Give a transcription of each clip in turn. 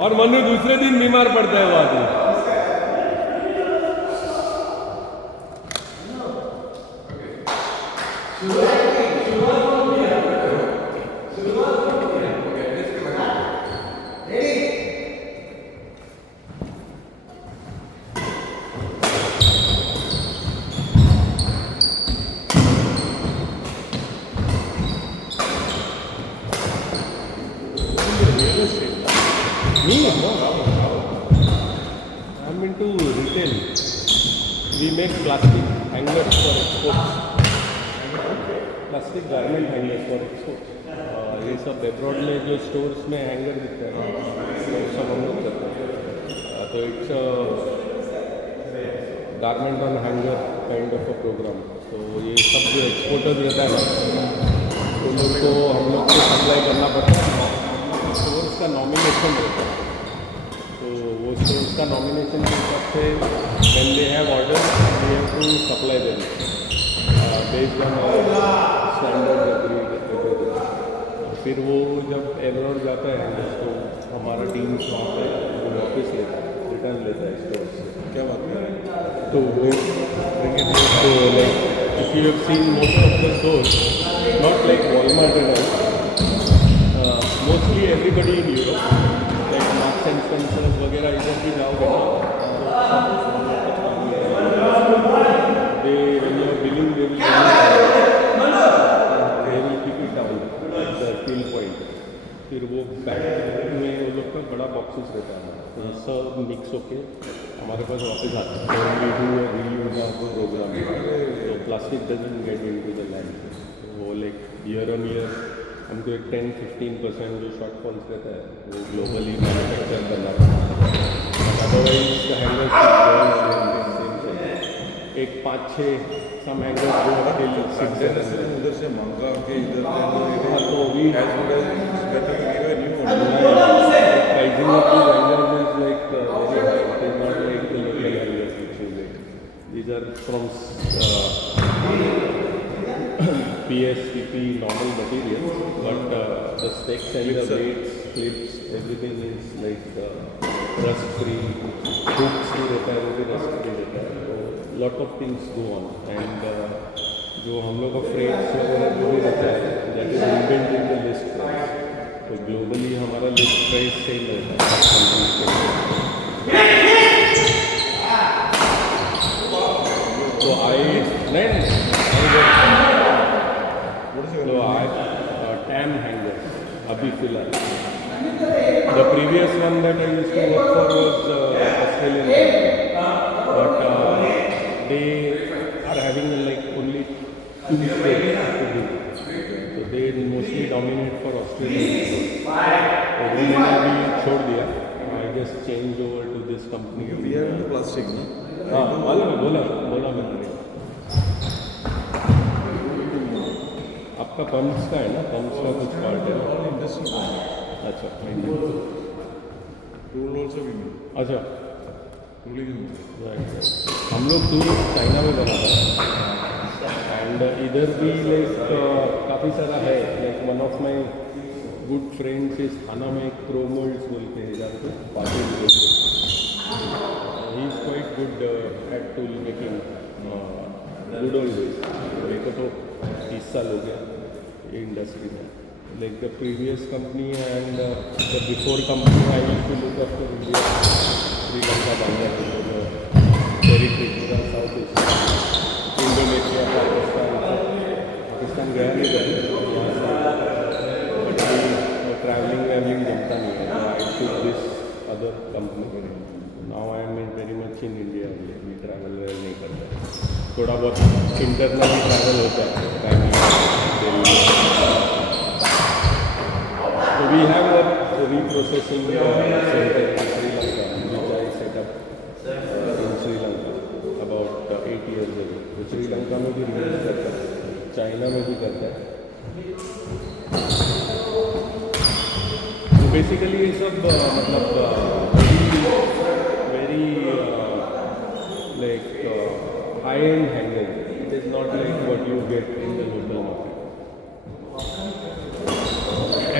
और मनु दूसरे दिन बीमार पड़ता है वो आदमी। Me? No. I'm into retail. We make plastic hangers for exports. Plastic garment hangers for exports. ये सब अब्रॉड में जो स्टोर्स में हैंगर दिखता है वो सब हम लोग करते हैं। तो it's garment on hanger kind of a programme. तो ये सब जो एक्सपोर्टर्स रहता है ना उन लोग को हम लोग को सप्लाई करना पड़ता है। स्टोर्स का नॉमिनेशन रहता है, तो वो स्टोर्स का नॉमिनेशन के हिसाब से when they have order we have to supply them based on standard agreed. फिर वो जब एब्रॉड जाता है तो हमारा टीम वहाँ पे वापस लेता है, रिटर्न लेता है स्टोर से। क्या बात है? तो like if you have seen most of the stores not like Walmart and all, mostly everybody in Europe like Marks and Spencers वगैरह इधर भी जाओगे they when you are billing they will keep it down the till point. फिर वो bag में वो लोग का बड़ा बॉक्सेस रहता है, तो सब मिक्स होके हमारे पास वापस आता है। We do reuse of program, तो plastic doesn't get into the land. वो लाइक ईयर ऑन ईयर हमको एक 10-15% जो शॉर्टफॉल्स रहता है वो ग्लोबली मैन्युफैक्चर करना पड़ता है। अदरवाइज द हैंगर्स एक 5-6 सम हैंगर्स जो उधर से मंगा के इधर तो we pricing of this hangers is like very high. It is not like the local hangers which is like these are from PSCP normal materials, but the specs and the weights, clips, everything is like rust free. Hooks भी रहता है वो भी rust free रहता है। तो lot of things go on, and जो हम लोग का freights वगैरह जो भी रहता है that is inbuilt in the list price। तो globally हमारा list price सेम रहता है countries के। तो TAM hanger अभी फिलहाल। The previous one that I used to work for was Australian company, but they are having like only 2 states to do, so they mostly dominate for Australian. तो वो मैंने अभी छोड़ दिया। I just changed over to this company. We are into plastic, no? हाँ मालूम है, बोला मैंने। आपका पंप्स का है ना, पंप्स का कुछ पार्ट है ना? इंडस्ट्री। अच्छा टूल ऑल्सो भी मिल। अच्छा टूलिंग हम लोग टूल चाइना में बनाते हैं, एंड इधर भी लाइक काफ़ी सारा है। Like one of my good friends is थाना में एक प्रोमोल्ड्स बोल के है जानते हैं, पाटिल बोल के। He is quite good at tool making, good old days. मेरे को तो 30 साल हो गया ये इंडस्ट्री में। Like the previous company and the before company I used to look after India, Sri Lanka, Bangladesh, territory पूरा साउथ ईस्ट, इंडोनेशिया, पाकिस्तान गया नहीं कभी यहाँ से, बट ट्रैवलिंग जमता नहीं है। आई टूक this other company. Now I am very much in India, भी ट्रैवल नहीं करता, थोड़ा बहुत इंटरनली ट्रैवल होता है family. So we have a reprocessing center in Sri Lanka, which I set up in Sri Lanka about 8 years ago. तो श्रीलंका में भी यूज करता है, चाइना में भी करता है। तो बेसिकली ये सब मतलब very like high-end hanger. It is not like what you get in the local market.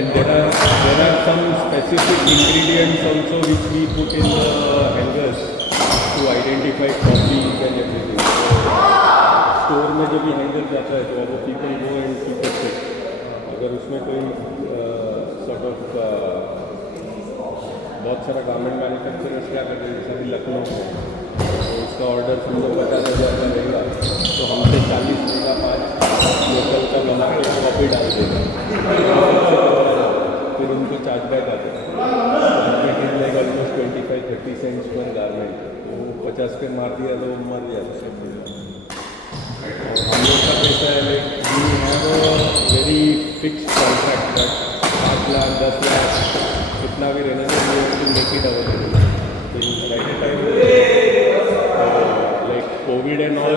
And there are some specific ingredients also which we put in the hangers to identify copies and everything. Store में जब भी hanger जाता है तो वो people go and keep it fit. अगर उसमें कोई सॉर्ट ऑफ बहुत सारा गारमेंट मैन्युफैक्चरर्स क्या करते हैं, जैसे अभी लखनऊ में तो उसका ऑर्डर समझो 50,000 का रहेगा तो हमसे 40 लेगा, 5 लोकल का बना के कॉपी डाल देगा, फिर उनको चार्जबैक आता है. It is like almost 25-30 cents पर गारमेंट. तो 50 पे मार दिया तो मर गया. और हम लोग का पैसा है like we have a very fix contract but 5 lakh 10 lakh कितना भी रहने दो make it available. Like COVID and all,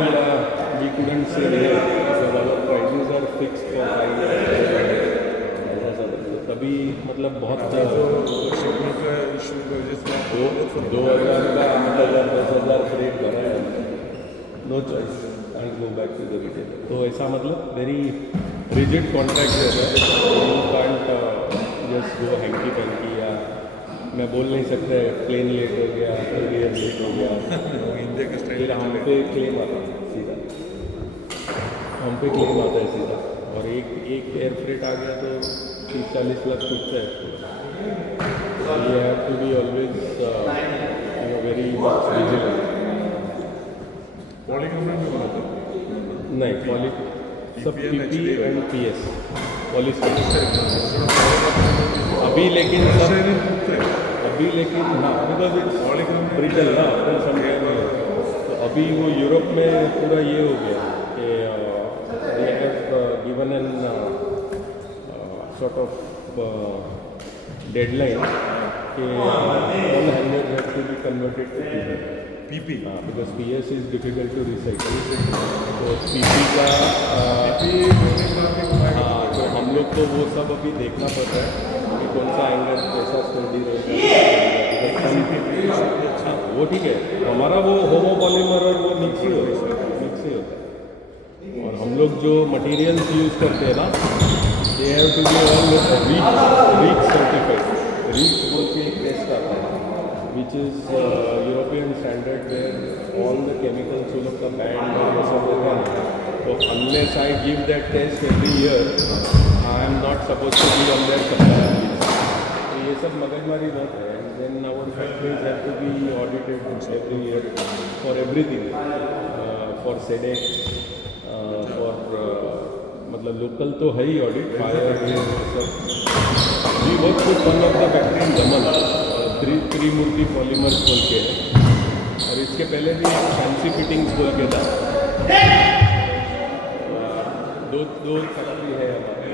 we couldn't say there because our prices are fixed for 5 years. तभी मतलब बहुत शिपमेंट का इशू की वजह से 2,000 का मतलब 10,000 रेट भरा है. No choice and go back to the retail. तो ऐसा मतलब वेरी रिजिड कॉन्ट्रैक्ट रहता है. You can't just go hanky panky या मैं बोल नहीं सकता प्लेन लेट हो गया, एरियर लेट हो गया. इंडिया के स्टाइल फिर हम पे क्लेम आता है सीधा, हम पे क्लेम आता है सीधा. और एक एयर फ्रेट आ गया तो 30-40 लाख छूटता है. You have to be always very much vigilant. पॉलीग्रामेंट में बनाता है नहीं पॉली सब PPM, PP एंड PS पॉलिस अभी लेकिन हाँ बिकॉज इट्स ब्रिटल ना अपन समझे. तो अभी वो यूरोप में पूरा ये हो गया कि they have given an sort of deadline कि all hangers have to be converted to PP. Because PS is difficult to recycle. तो PP का हाँ तो हम लोग को वो सब अभी देखना पड़ रहा है कि कौन सा एंगल कैसा स्टडी रहेगा. वो ठीक है, हमारा वो होमोपॉलीमर और वो मिक्स ही होता है. और हम लोग जो मटेरियल्स यूज़ करते हैं ना they have to be all REACH certified. REACH बोल के एक टेस्ट आता है which is European standard where all the chemicals वो लोग का बैंड और वो सब होता है. तो unless I give that test every year I am not suppose to be on their supply. तो ये सब मगजमारी बहुत है. And then our factories have to be audited every year for everything, for Sedex, for मतलब local तो है ही ऑडिट, फायर सब. We work with one of the factory in Daman, Trimurti polymers बोल के है. और इसके पहले भी फैंसी फिटिंग्स बोल के था. दो फैक्ट्री है हमारे.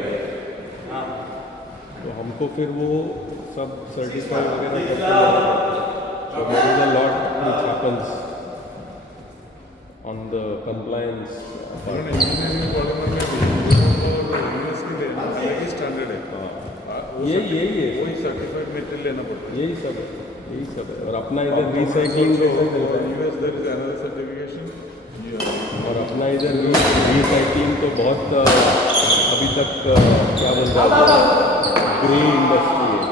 तो हमको फिर वो सब सर्टिफाई वगैरह करते हैं. So there is a lot which happens on the compliance part. Engineering polymer में भी और यूएस की अलग ही स्टैंडर्ड है. यही है वही सर्टिफाइड मटेरियल लेना पड़ता यही सब है. और अपना इधर रिसाइकलिंग है. US there is another certification. और अपना इधर रिसाइकलिंग तो बहुत अभी तक क्या बोलता है ग्रे इंडस्ट्री है.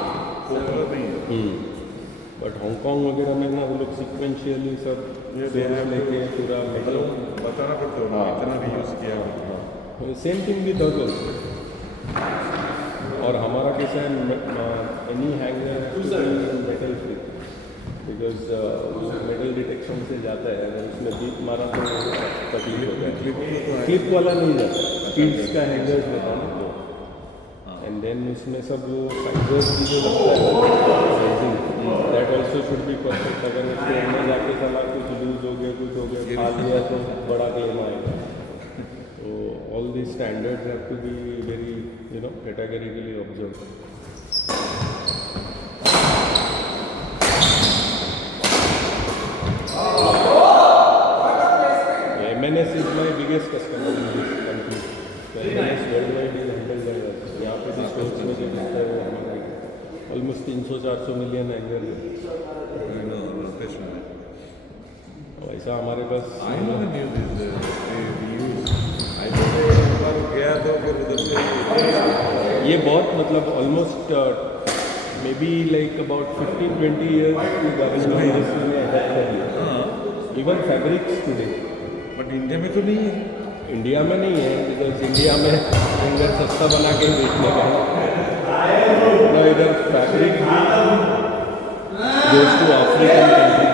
बट हांगकॉन्ग वगैरह में ना वो लोग सिक्वेंशियली सब लेके पूरा मेटल बताना पड़ता है इतना भी यूज़ किया. Same thing with us also. और हमारा कैसा है any hanger metal free because metal detection से जाता है. अगर उसमें बीप मारा तो तकलीफ होता है. क्लिप वाला नहीं जाता, स्टील्स का हैंगर्स रहता है ना. एंड देन उसमें सब वो फाइबर्स की जो लगता है sizing that also should be perfect. अगर उसके अंदर जाके साला कुछ लूज हो गया कुछ हो गया फाल दिया तो बड़ा क्लेम आएगा. तो all these standards have to be very categorically observed. MNS is my biggest customer in this country. So MNS worldwide is handled by us. यहाँ पे भी स्टोर्स में जो दिखता है वो हमारा ऑलमोस्ट 300-400 मिलियन एंगल है. ऐसा हमारे पास I know the news is they use. I know they एक बार गया तो फिर उधर से ये बहुत मतलब almost may be like about 15-20 years की गारमेंट इंडस्ट्री में अडैप्ट कर लिया. हाँ even fabrics today but India में तो नहीं है. इंडिया में नहीं है, बिकॉज इंडिया में हैंगर सस्ता बना के बेचने का ना. इधर fabric goes to African country.